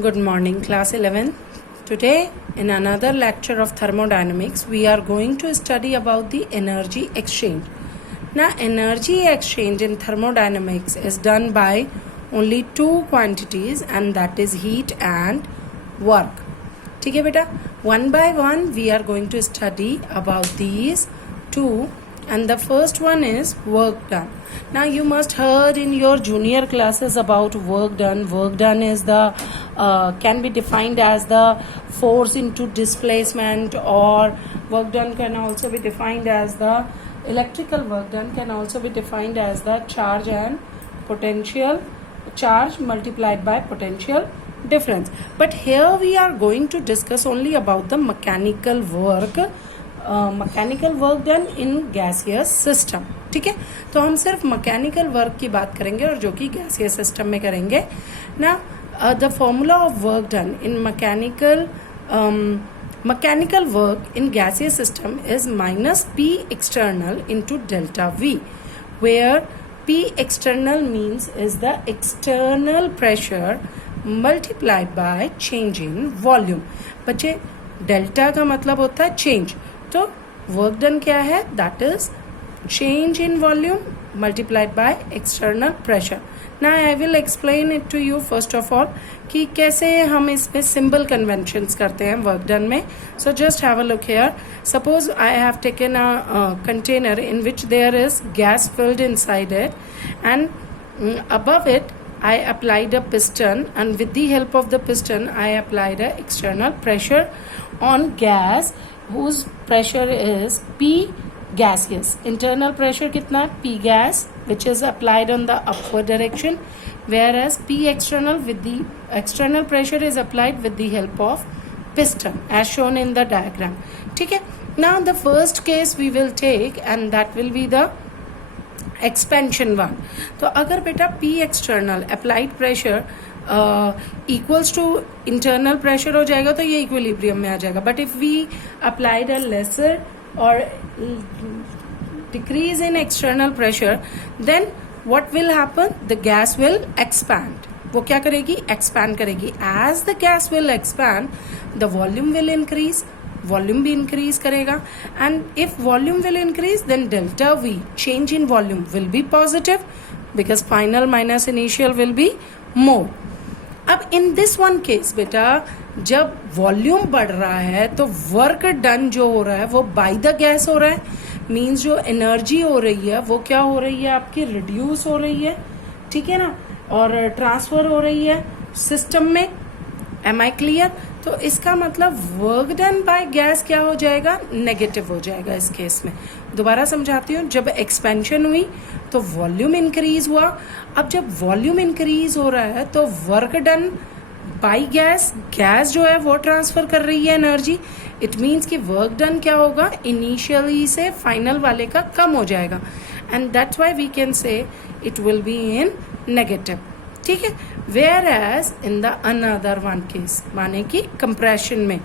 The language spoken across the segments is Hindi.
Good morning, class 11. Today, in another lecture of thermodynamics, we are going to study about the energy exchange. Now, energy exchange in thermodynamics is done by only two quantities, and that is heat and work. ठीक है बेटा, one by one we are going to study about these two, and the first one is work done. Now you must heard in your junior classes about work done. Work done is the can be defined as the force into displacement, or work done can also be defined as the electrical work done can also be defined as the charge and potential charge multiplied by potential difference. But here we are going to discuss only about the mechanical work done in gaseous system. ठीक है, तो हम सिर्फ मैकेनिकल वर्क की बात करेंगे और जो कि गैसियस सिस्टम में करेंगे ना. The formula of work done in mechanical work in gaseous system is minus P external into delta V, where P external means is the external pressure multiplied by change in volume. बच्चे डेल्टा का मतलब होता है चेंज, तो वर्क डन क्या है? That is change in volume multiplied by external pressure. Now I will explain it to you first of all कि कैसे हम इसमें symbol conventions करते हैं work done में. So just have a look here. Suppose I have taken a container in which there is gas filled inside it, and above it I applied a piston, and with the help of the piston I applied a external pressure on gas whose pressure is P gaseous. Internal pressure कितना? P gas, which is applied on the upward direction, whereas P external with the external pressure is applied with the help of piston as shown in the diagram. ठीक है. Now the first case we will take, and that will be the expansion one. तो अगर बेटा P external applied pressure equals to internal pressure हो जाएगा तो ये equilibrium में आ जाएगा. But if we applied a lesser or decrease in external pressure, then what will happen? The gas will expand. वो क्या करेगी? Expand करेगी. As the gas will expand, the volume will increase. Volume भी increase करेगा, and if volume will increase, then delta V, change in volume, will be positive because final minus initial will be more. अब इन दिस वन केस बेटा, जब वॉल्यूम बढ़ रहा है तो वर्क डन जो हो रहा है वो बाय द गैस हो रहा है. मींस जो एनर्जी हो रही है वो क्या हो रही है? आपकी रिड्यूस हो रही है. ठीक है ना, और ट्रांसफर हो रही है सिस्टम में. Am I clear? तो इसका मतलब वर्क डन बाय गैस क्या हो जाएगा? नेगेटिव हो जाएगा इस केस में. दोबारा समझाती हूँ. जब एक्सपेंशन हुई तो वॉल्यूम इंक्रीज हुआ. अब जब वॉल्यूम इंक्रीज हो रहा है तो work done by gas, gas जो है वो ट्रांसफर कर रही है एनर्जी. इट मीन्स कि वर्क डन क्या होगा? इनिशियली से फाइनल वाले का कम हो जाएगा, and that's why we can say it will be in negative. ठीक है. Where as in the another one case, माने कि कंप्रेशन में,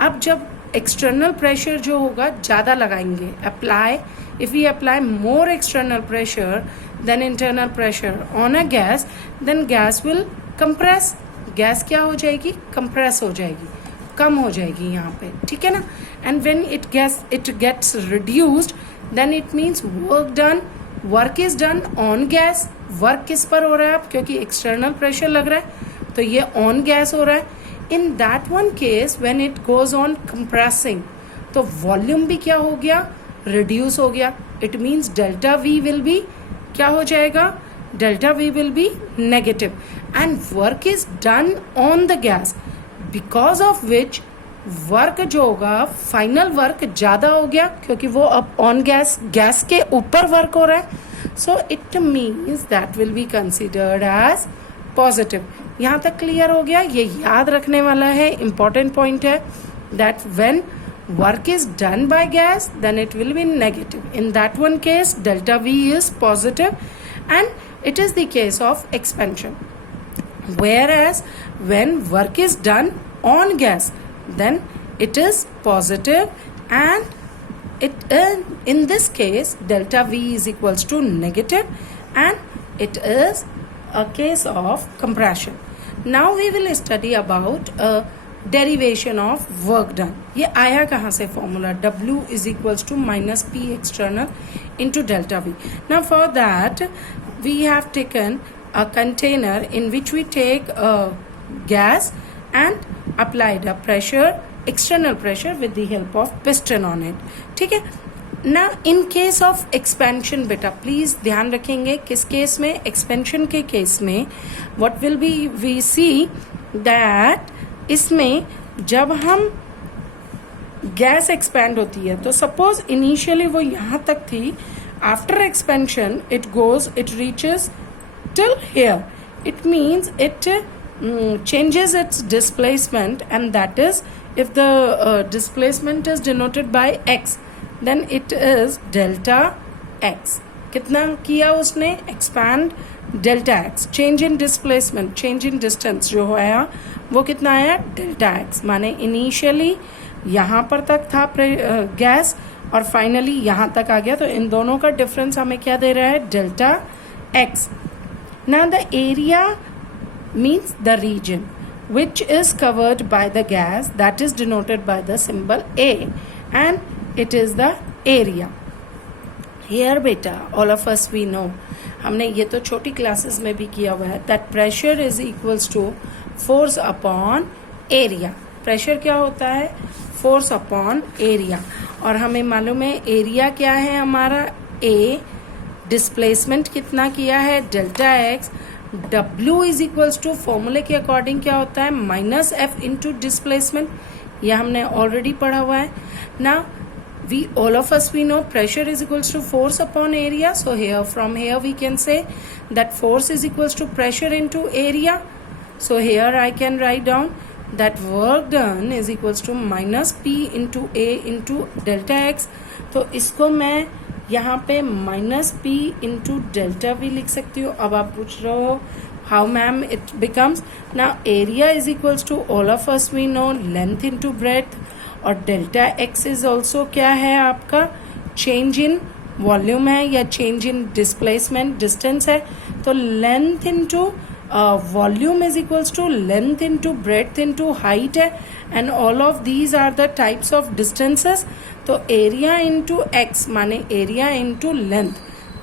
अब जब एक्सटर्नल प्रेशर जो होगा ज़्यादा लगाएंगे, apply, if we apply more external pressure then internal pressure on a gas, then gas will compress. Gas क्या हो जाएगी? कंप्रेस हो जाएगी, कम हो जाएगी यहाँ पे. ठीक है ना. And when it gets reduced, then it means work is done on gas. Work किस पर हो रहा है? आप क्योंकि एक्सटर्नल प्रेशर लग रहा है तो ये ऑन गैस हो रहा है. इन that one case when it goes on compressing, तो वॉल्यूम भी क्या हो गया? रिड्यूस हो गया. It means delta we will be क्या हो जाएगा? Delta we will be negative, and work is done on the gas, because of which work जो होगा, फाइनल वर्क ज्यादा हो गया क्योंकि वो अब ऑन गैस के ऊपर वर्क हो रहा है. So it means that will be considered as positive. यहाँ तक क्लियर हो गया? ये याद रखने वाला है, इंपॉर्टेंट पॉइंट है. That when work is done by gas, then it will be negative. In that one case, delta V is positive, and it is the case of expansion. Whereas when work is done on gas, then it is positive, and in this case delta V is equals to negative, and it is a case of compression. Now we will study about derivation of work done. ये आया कहाँ से formula? W is equals to minus p external into delta v. Now for that we have taken a container in which we take gas and applied a pressure, external pressure with the help of piston on it. ठीक है. Now in case of expansion बेटा प्लीज ध्यान रखेंगे किस केस में? एक्सपेंशन के केस में what will be we see that इसमें जब हम गैस एक्सपैंड होती है तो सपोज इनिशियली वो यहां तक थी, after expansion it goes, it reaches till here. It means it changes its displacement, and that is if the displacement is denoted by x, then it is delta x. कितना किया उसने? expand delta x. change in displacement, change in distance जो आया वो कितना आया? delta x. माने इनिशियली यहाँ पर तक था गैस और फाइनली यहाँ तक आ गया, तो इन दोनों का डिफरेंस हमें क्या दे रहा है? delta x. Now the area means the region which is covered by the gas, that is denoted by the symbol A, and it is the area. Here beta all of us we know, हमने ये तो छोटी क्लासेस में भी किया हुआ है, that pressure is equals to force upon area. Pressure क्या होता है? Force upon area. और हमें मालूम है एरिया क्या है हमारा? A. डिस्प्लेसमेंट कितना किया है? Delta x. W is equals to फॉर्मूले के अकॉर्डिंग क्या होता है? Minus f into displacement. यह हमने ऑलरेडी पढ़ा हुआ है. Now we all of us we know pressure is equals to force upon area. So here from here we can say that force is equals to pressure into area. So here I can write down that work done is equals to minus P into A into delta x. तो इसको मैं यहाँ पे माइनस पी इंटू डेल्टा भी लिख सकती हूँ. अब आप पूछ रहे हो हाउ मैम इट बिकम्स? ना area is equals to all of us we know length into breadth, और डेल्टा एक्स इज ऑल्सो क्या है आपका? चेंज इन वॉल्यूम है या चेंज इन डिस्प्लेसमेंट, डिस्टेंस है. तो length into volume is equals to length into breadth into height है, and all of these are the types of distances. तो area into x माने area into length,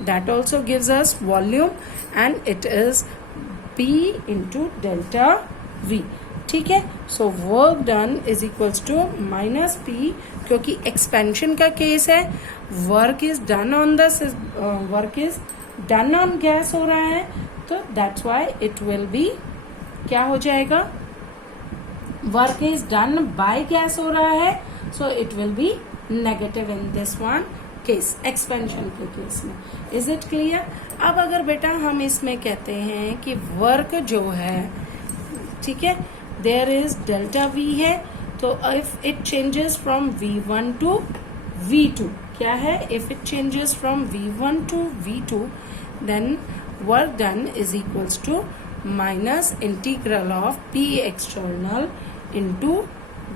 that also gives us volume, and it is P into delta V. ठीक है. So work done is equals to minus P, क्योंकि एक्सपेंशन का केस है, work is done on the work is done on gas हो रहा है, तो that's why it will be क्या हो जाएगा? Work is done by gas हो रहा है, so it will be negative in this one case, expansion के केस में. Is it clear? अब अगर बेटा हम इसमें कहते हैं कि वर्क जो है, ठीक है, देयर इज डेल्टा वी है, तो if it changes from V1 to V2, क्या है? If it changes from V1 to V2, then work done is equals to minus integral of P external into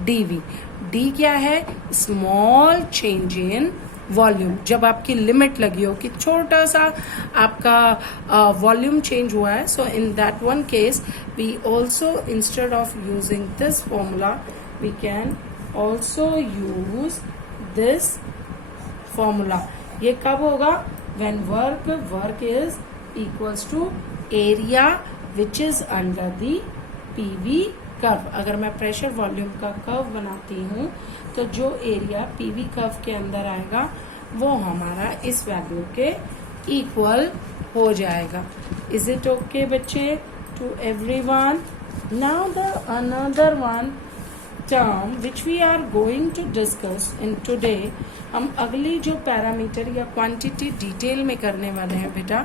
dV. D क्या है? Small change in volume. जब आपकी लिमिट लगी हो कि छोटा सा आपका वॉल्यूम चेंज हुआ है, so in that one case we also instead of using this formula we can also use this formula. ये कब होगा? when work is equals to area which is under the PV curve. अगर मैं प्रेशर वॉल्यूम का कर्व बनाती हूँ तो जो एरिया PV कर्व के अंदर आएगा वो हमारा इस वैल्यू के इक्वल हो जाएगा. इज इट ओके बच्चे to everyone? Now the another one term which we are going to discuss in today, हम अगली जो पैरामीटर या क्वांटिटी डिटेल में करने वाले हैं बेटा,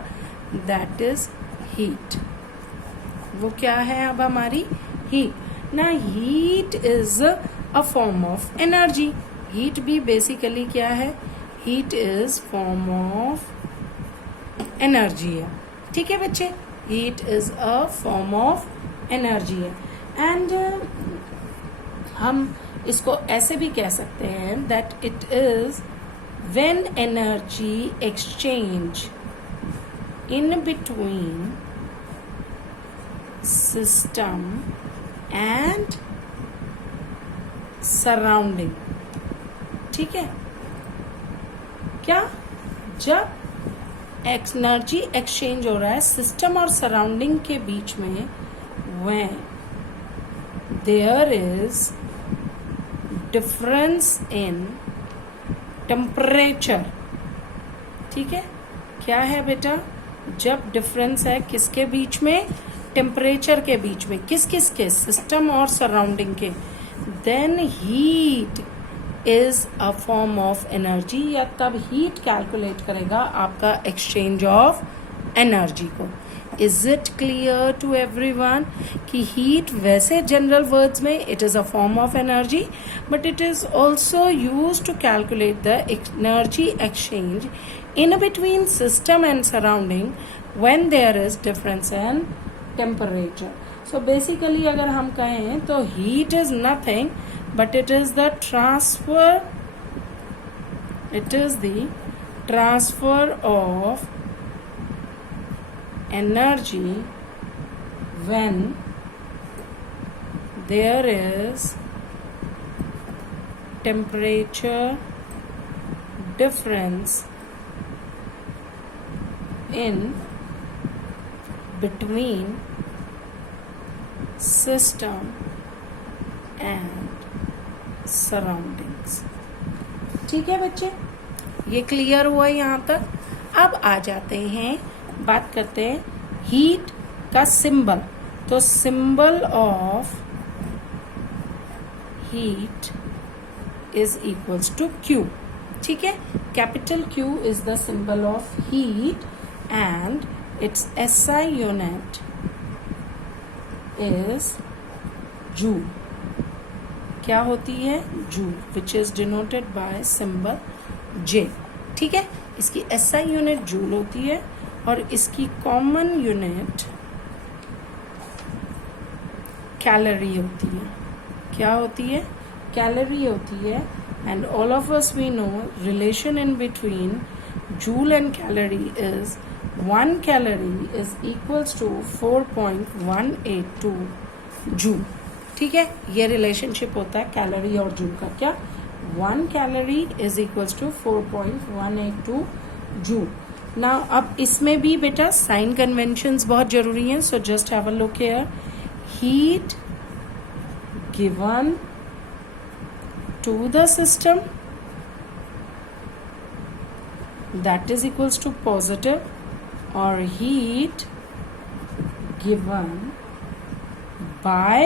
दैट इज हीट. वो क्या है अब हमारी? हीट. ना heat is a form of energy. Heat भी बेसिकली क्या है? Heat is form of energy है. ठीक है बच्चे, heat is a form of energy है. एंड हम इसको ऐसे भी कह सकते हैं that it is when energy exchange in between system and surrounding. ठीक है क्या? जब एनर्जी एक्सचेंज हो रहा है सिस्टम और सराउंडिंग के बीच में, when there is difference in temperature. ठीक है क्या है बेटा? जब डिफरेंस है किसके बीच में? टेम्परेचर के बीच में. किस किस के? सिस्टम और सराउंडिंग के. Then heat is a form of energy, या तब हीट कैलकुलेट करेगा आपका एक्सचेंज ऑफ एनर्जी को. Is it clear to everyone कि हीट वैसे जनरल वर्ड्स में it is a form of energy, but it is also use to calculate the energy exchange in between system and surrounding when there is difference in temperature. So basically अगर हम कहें तो heat is nothing but it is the transfer of energy when there is temperature difference in between system and surroundings. ठीक है बच्चे, ये क्लियर हुआ यहाँ तक. अब आ जाते हैं, बात करते हैं हीट का सिंबल. तो symbol of heat is equals to Q. ठीक है, capital Q is the symbol of heat and its SI unit is joule. क्या होती है? joule, which is denoted by symbol J. ठीक है, इसकी SI यूनिट joule होती है और इसकी कॉमन यूनिट कैलोरी होती है. क्या होती है? कैलोरी होती है. and all of us we know relation in between joule and calorie is 1 calorie is equals to 4.182 joule. ठीक है, ये रिलेशनशिप होता है कैलोरी और जूल का. क्या? 1 calorie is equals to 4.182 joule. ना अब इसमें भी बेटा साइन कन्वेंशंस बहुत जरूरी हैं. So just have a look here. Heat given to the system that is equals to positive, or heat given by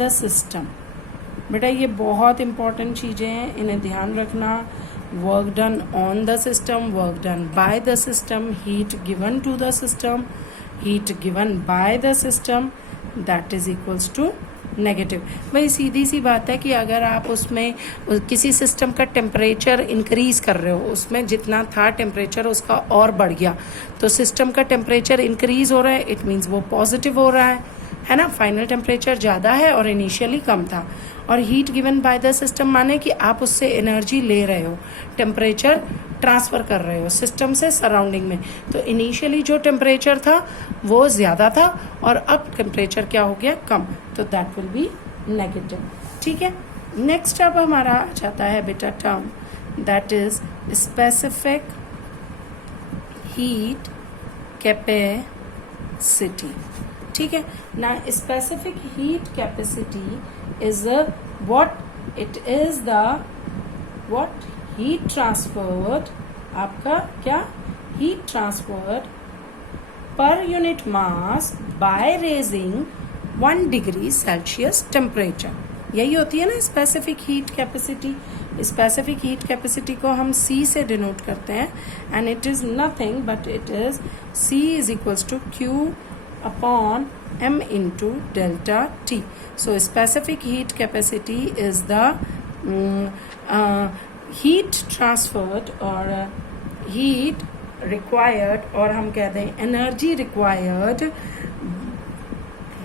the system. बेटा ये बहुत इंपॉर्टेंट चीजें हैं, इन्हें ध्यान रखना. Work done on the system, work done by the system, heat given to the system, heat given by the system, that is equals to negative. भाई सीधी सी बात है कि अगर आप उसमें किसी सिस्टम का टेम्परेचर इंक्रीज कर रहे हो, उसमें जितना था टेम्परेचर उसका और बढ़ गया, तो सिस्टम का टेम्परेचर इंक्रीज हो रहा है, इट मीन्स वो पॉजिटिव हो रहा है ना. फाइनल टेम्परेचर ज़्यादा है और इनिशियली कम था. और heat given by the system माने कि आप उससे एनर्जी ले रहे हो, टेम्परेचर ट्रांसफ़र कर रहे हो सिस्टम से सराउंडिंग में. तो इनिशियली जो टेम्परेचर था वो ज़्यादा था और अब टेम्परेचर क्या हो गया? कम. तो दैट विल बी नेगेटिव. ठीक है, नेक्स्ट अब हमारा आ जाता है बेटा term that is specific heat capacity. ठीक है ना, specific heat capacity is what heat transferred, आपका क्या? heat transferred per unit mass by raising 1 degree Celsius temperature. यही होती है ना specific heat capacity. Specific heat capacity को हम C से डिनोट करते हैं and it is nothing but it is C is equals to Q upon m into delta T. So specific heat capacity is the heat transferred or heat required, और हम कह दें energy required,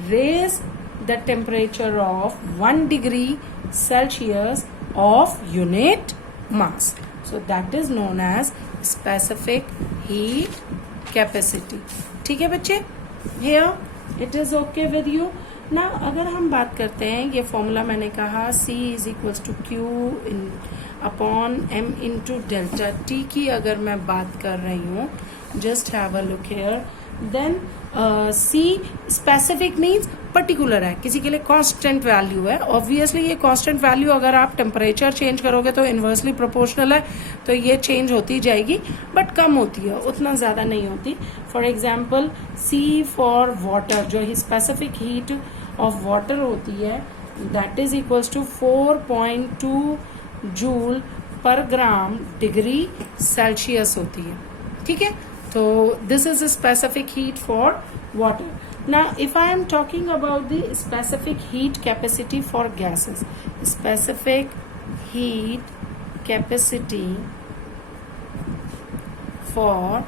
raise the temperature of 1 degree Celsius of unit mass. So that is known as specific heat capacity. ठीक है बच्चे? Here it is okay with you ना। अगर हम बात करते हैं, ये फॉर्मूला मैंने कहा C is equals to Q upon M into delta T की अगर मैं बात कर रही हूँ, just have a look here, then C specific means particular है, किसी के लिए कांस्टेंट वैल्यू है। ऑब्वियसली ये कांस्टेंट वैल्यू अगर आप टेम्परेचर चेंज करोगे तो इन्वर्सली प्रोपोर्शनल है, तो ये चेंज होती जाएगी, बट कम होती है, उतना ज़्यादा नहीं होती। For example C for water, जो ही स्पेसिफिक हीट ऑफ वाटर होती है, that is equals to 4.2 joule per gram degree Celsius होती है, ठीक है। तो this is specific heat for water. Now if I am talking about the specific heat capacity for gases, specific heat capacity for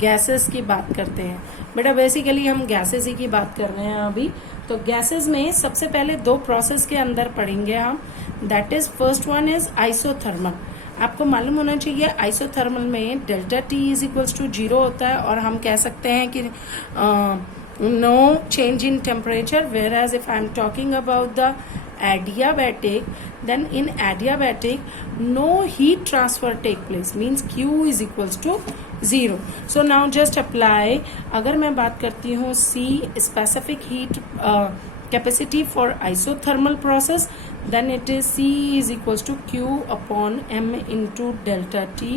gases की बात करते हैं बेटा। बेसिकली हम गैसेस ही की बात कर रहे हैं अभी। तो गैसेस में सबसे पहले दो प्रोसेस के अंदर पढ़ेंगे हम, that is first one is isothermal. आपको मालूम होना चाहिए आइसोथर्मल में delta T is equals to 0 होता है, और हम कह सकते हैं कि no change in temperature, whereas if I am talking about the adiabatic, then in adiabatic no heat transfer take place, means Q is equals to 0. So now just apply, अगर मैं बात करती हूँ C specific heat capacity for isothermal process, then it is C is equals to Q upon M into delta T,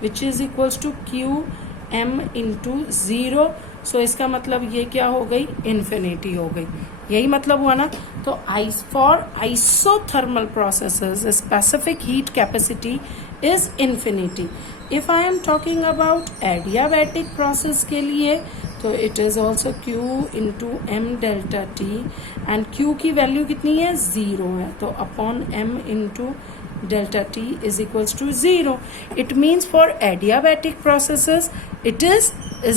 which is equals to Q M into 0. सो इसका मतलब ये क्या हो गई, इन्फिनिटी हो गई, यही मतलब हुआ ना। तो for isothermal processes specific heat capacity is infinity. If I am talking about adiabatic process के लिए, तो it is also Q into M delta T, and Q की वैल्यू कितनी है, 0 है, तो upon M into delta T is equals to 0. It means for adiabatic processes it is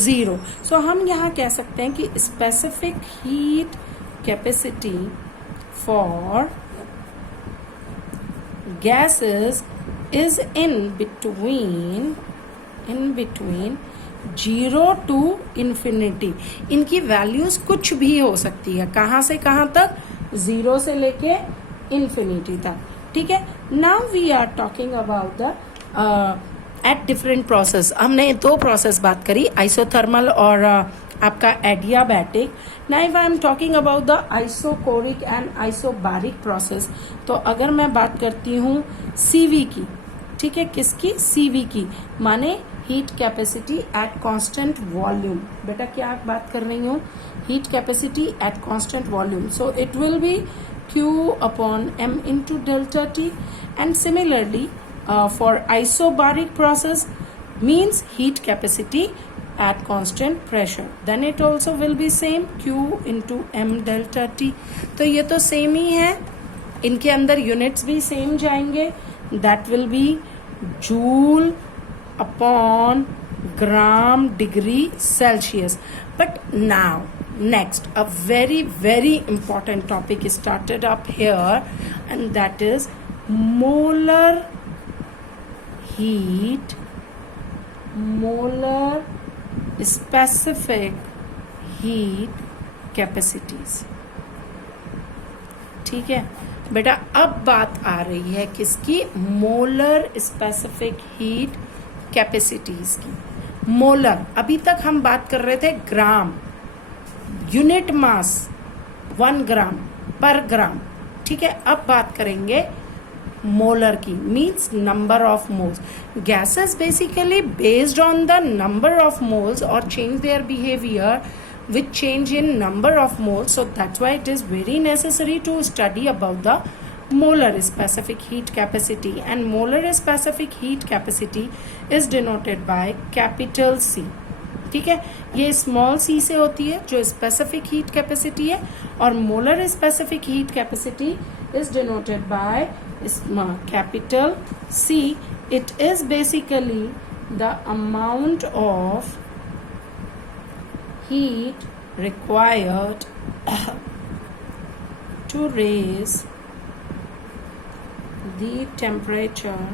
0. So हम यहाँ कह सकते हैं कि specific heat capacity for gases is in between 0 to infinity. इनकी वैल्यूज कुछ भी हो सकती है, कहाँ से कहाँ तक, 0 से लेके infinity तक, ठीक है। Now we are talking about the eight different process. हमने दो प्रोसेस बात करी, आइसोथर्मल और आपका adiabatic. Now if I am talking about the isochoric and isobaric process, तो अगर मैं बात करती हूँ CV की, ठीक है, किसकी, CV की, माने heat capacity at constant volume. बेटा क्या बात कर रही हूँ, heat capacity at constant volume. So it will B Q upon M into delta T, and similarly for isobaric process means heat capacity at constant pressure, then it also will be same Q into M delta T. तो ये तो सेम ही है, इनके अंदर यूनिट्स भी सेम जाएंगे, that will be joule upon gram degree Celsius. But now next a very very important topic is started up here, and that is molar heat, molar specific heat capacities। ठीक है बेटा, अब बात आ रही है किसकी, मोलर स्पेसिफिक हीट कैपेसिटीज की। मोलर, अभी तक हम बात कर रहे थे ग्राम, यूनिट मास 1 ग्राम पर ग्राम, ठीक है। अब बात करेंगे मोलर की, means number of moles. Gases basically based on the number of moles और change their behaviour with change in number of moles. So that's why it is very necessary to study about the molar specific heat capacity, and molar specific heat capacity is denoted by capital C. ठीक है, ये स्मॉल c से होती है जो स्पेसिफिक हीट कैपेसिटी है, और molar specific heat capacity is denoted by capital C. It is basically the amount of heat required to raise the temperature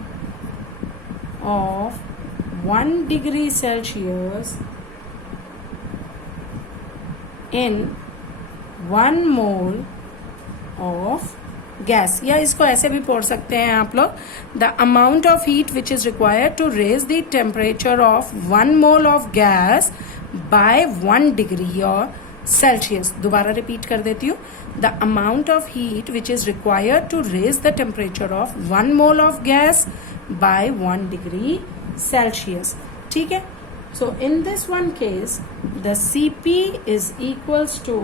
of 1 degree Celsius in 1 mole of gas, या इसको ऐसे भी पढ़ सकते हैं आप लोग, the amount of heat which is required to raise the temperature of 1 mole of gas by 1 degree और सेल्सियस। दोबारा रिपीट कर देती हूँ, the amount of heat which is required to raise the temperature of 1 mole of gas by 1 degree Celsius. ठीक है, so in this one case the Cp is equals to,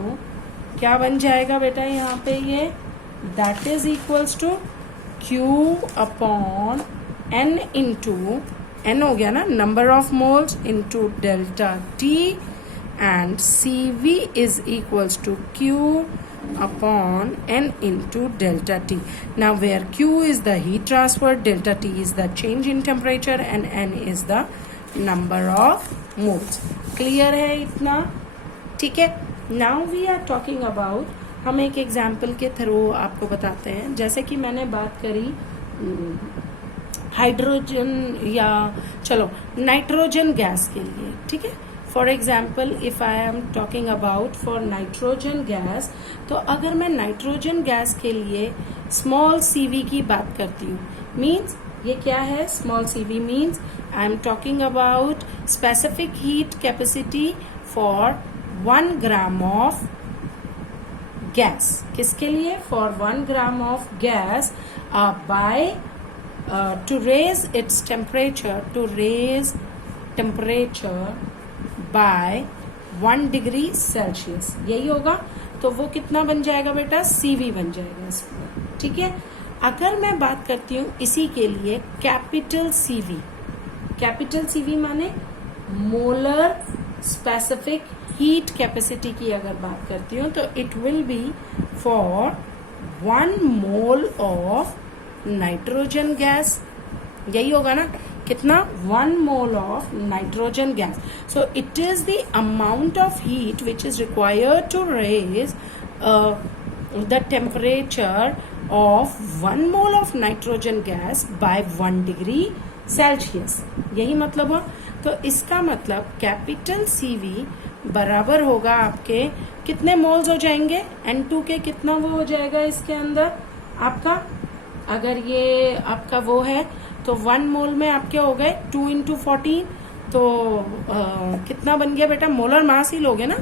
क्या बन जाएगा बेटा यहाँ पे, ये that is equals to Q upon N into, N हो गया ना, number of moles into delta T, and CV is equals to Q upon N into delta T. Now where Q is the heat transfer, delta T is the change in temperature, and N is the number of moles. Clear है इतना? ठीक है, now we are talking about, हम एक एग्जाम्पल के थ्रू आपको बताते हैं। जैसे कि मैंने बात करी हाइड्रोजन या चलो नाइट्रोजन गैस के लिए, ठीक है। For example if I am talking about for nitrogen gas, तो अगर मैं नाइट्रोजन गैस के लिए स्मॉल CV की बात करती हूँ, मीन्स ये क्या है, small CV means I am talking about specific heat capacity for 1 gram of gas. किसके लिए? For 1 gram of gas by to raise its temperature, to raise temperature by 1 degree Celsius, यही होगा। तो वो कितना बन जाएगा बेटा, CV बन जाएगा इसमें, ठीक है। अगर मैं बात करती हूँ इसी के लिए कैपिटल CV, कैपिटल CV माने मोलर स्पेसिफिक हीट कैपेसिटी की अगर बात करती हूँ, तो it will be for 1 mole of nitrogen gas, यही होगा ना, कितना, 1 mole of nitrogen gas. So it is the amount of heat which is required to raise the temperature of 1 mole of nitrogen gas by 1 degree Celsius, यही मतलब हो। तो इसका मतलब कैपिटल CV बराबर होगा आपके कितने मोल्स हो जाएंगे, N2 के कितना वो हो जाएगा इसके अंदर आपका, अगर ये आपका वो है तो 1 मोल में आपके हो गए 2 into 14, तो कितना बन गया बेटा, मोलर मास ही लोगे ना,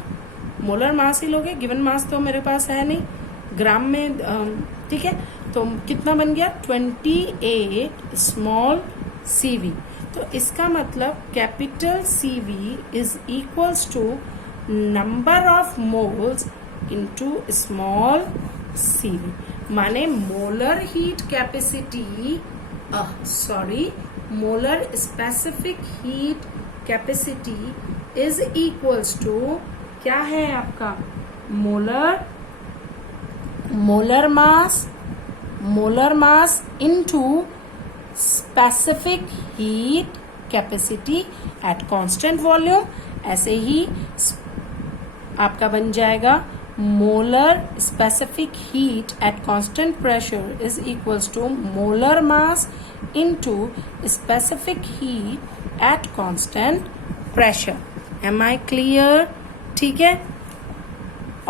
मोलर मास ही लोगे, गिवन मास तो मेरे पास है नहीं ग्राम में, ठीक है। तो कितना बन गया, 28 स्मॉल CV। तो इसका मतलब capital CV is equals to number of moles into small CV, माने molar heat capacity, molar specific heat capacity is equals to क्या है आपका, molar mass into specific heat capacity at constant volume. ऐसे ही आपका बन जाएगा molar specific heat at constant pressure is equals to molar mass into specific heat at constant pressure. Am I clear? ठीक है।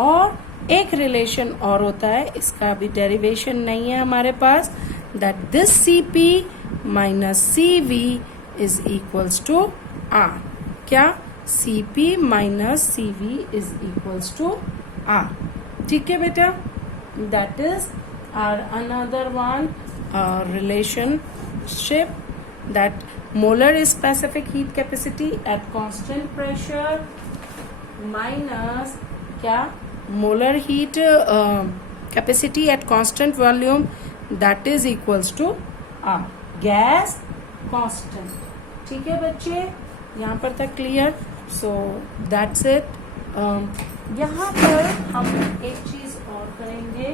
और एक रिलेशन और होता है, इसका भी डेरिवेशन नहीं है हमारे पास, that this Cp minus CV is equals to R। क्या? Cp minus CV is equals to R। ठीक है बेटा, that is are another one relationship, that molar specific heat capacity at constant pressure minus क्या, molar heat capacity at constant volume, that is equals to R, gas constant. ठीक है बच्चे, यहाँ पर तक क्लियर? So that's it. यहाँ पर हम एक चीज और करेंगे,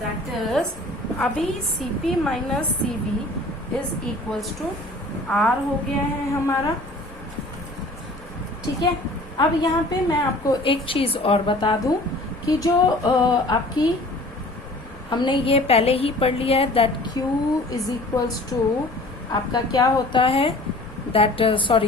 दैट इज अभी Cp minus CV is equals to R हो गया है हमारा। ठीक है, अब यहाँ पे मैं आपको एक चीज और बता दूं कि जो आपकी हमने ये पहले ही पढ़ लिया है, that Q is equals to आपका क्या होता है, that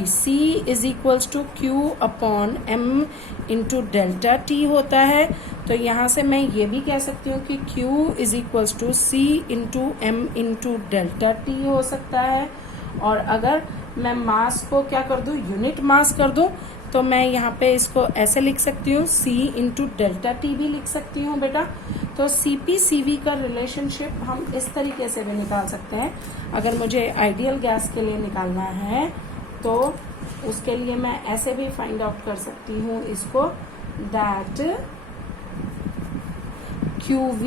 C is equals to Q upon M into delta T होता है, तो यहाँ से मैं ये भी कह सकती हूँ कि Q is equals to C into M into delta T हो सकता है। और अगर मैं मास को क्या कर दूँ, यूनिट मास कर दूँ, तो मैं यहाँ पे इसको ऐसे लिख सकती हूँ, C इंटू डेल्टा टी भी लिख सकती हूँ बेटा। तो CP CV का रिलेशनशिप हम इस तरीके से भी निकाल सकते हैं। अगर मुझे आइडियल गैस के लिए निकालना है तो उसके लिए मैं ऐसे भी फाइंड आउट कर सकती हूँ इसको, दैट QV,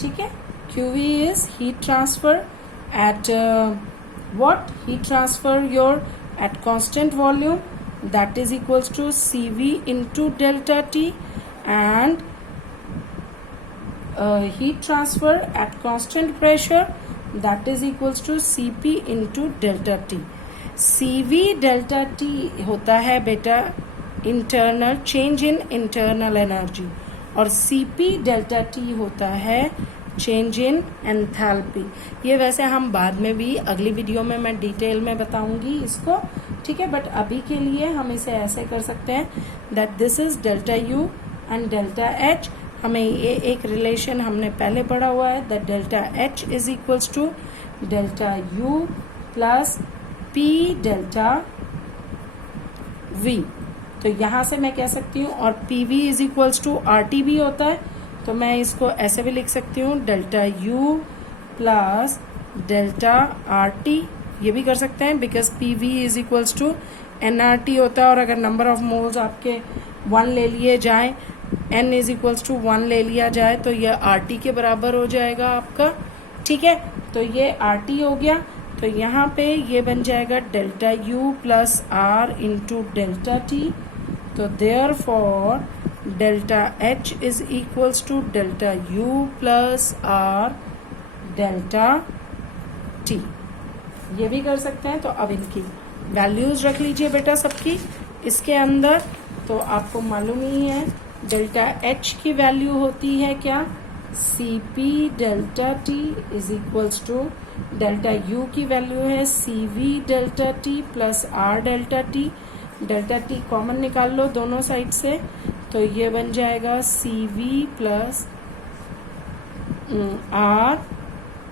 ठीक है, QV is heat transfer at what heat transfer your at constant volume, that is equals to CV into delta T, and heat transfer at constant pressure, that is equals to CP into delta T। CV delta T होता है बेटा internal change in internal energy, और CP डेल्टा T होता है चेंज इन एंथैल्पी। ये वैसे हम बाद में भी अगली वीडियो में मैं डिटेल में बताऊंगी इसको, ठीक है, बट अभी के लिए हम इसे ऐसे कर सकते हैं that this is delta U and delta H। हमें ये एक रिलेशन हमने पहले पढ़ा हुआ है, that delta H is equals to delta U plus P delta V। तो यहाँ से मैं कह सकती हूँ, और PV is equals to RT भी होता है, तो मैं इसको ऐसे भी लिख सकती हूँ, delta U plus delta RT। ये भी कर सकते हैं because PV is equals to NRT होता है, और अगर नंबर ऑफ मोल्स आपके 1 ले लिए जाए, N इज इक्वल्स टू 1 ले लिया जाए, तो ये RT के बराबर हो जाएगा आपका, ठीक है। तो ये RT हो गया, तो यहाँ पे ये बन जाएगा delta U plus R into delta T। तो therefore delta H is equals to delta U plus R delta T। ये भी कर सकते हैं। तो अब इनकी वैल्यूज रख लीजिए बेटा सबकी इसके अंदर। तो आपको मालूम ही है डेल्टा H की वैल्यू होती है क्या, CP delta T is equals to delta U की वैल्यू है CV delta T plus R delta T। Delta T common निकाल लो दोनों साइड से, तो ये बन जाएगा CV प्लस R,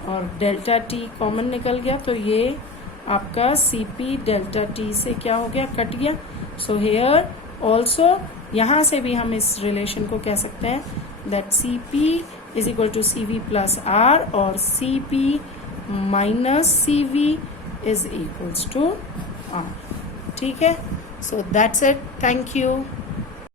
और डेल्टा T कॉमन निकल गया, तो ये आपका CP डेल्टा T से क्या हो गया, कट गया। सो हेयर ऑल्सो यहाँ से भी हम इस रिलेशन को कह सकते हैं that CP is equal to CV plus R, और CP minus CV is equals to R, ठीक है। So that's it, thank you.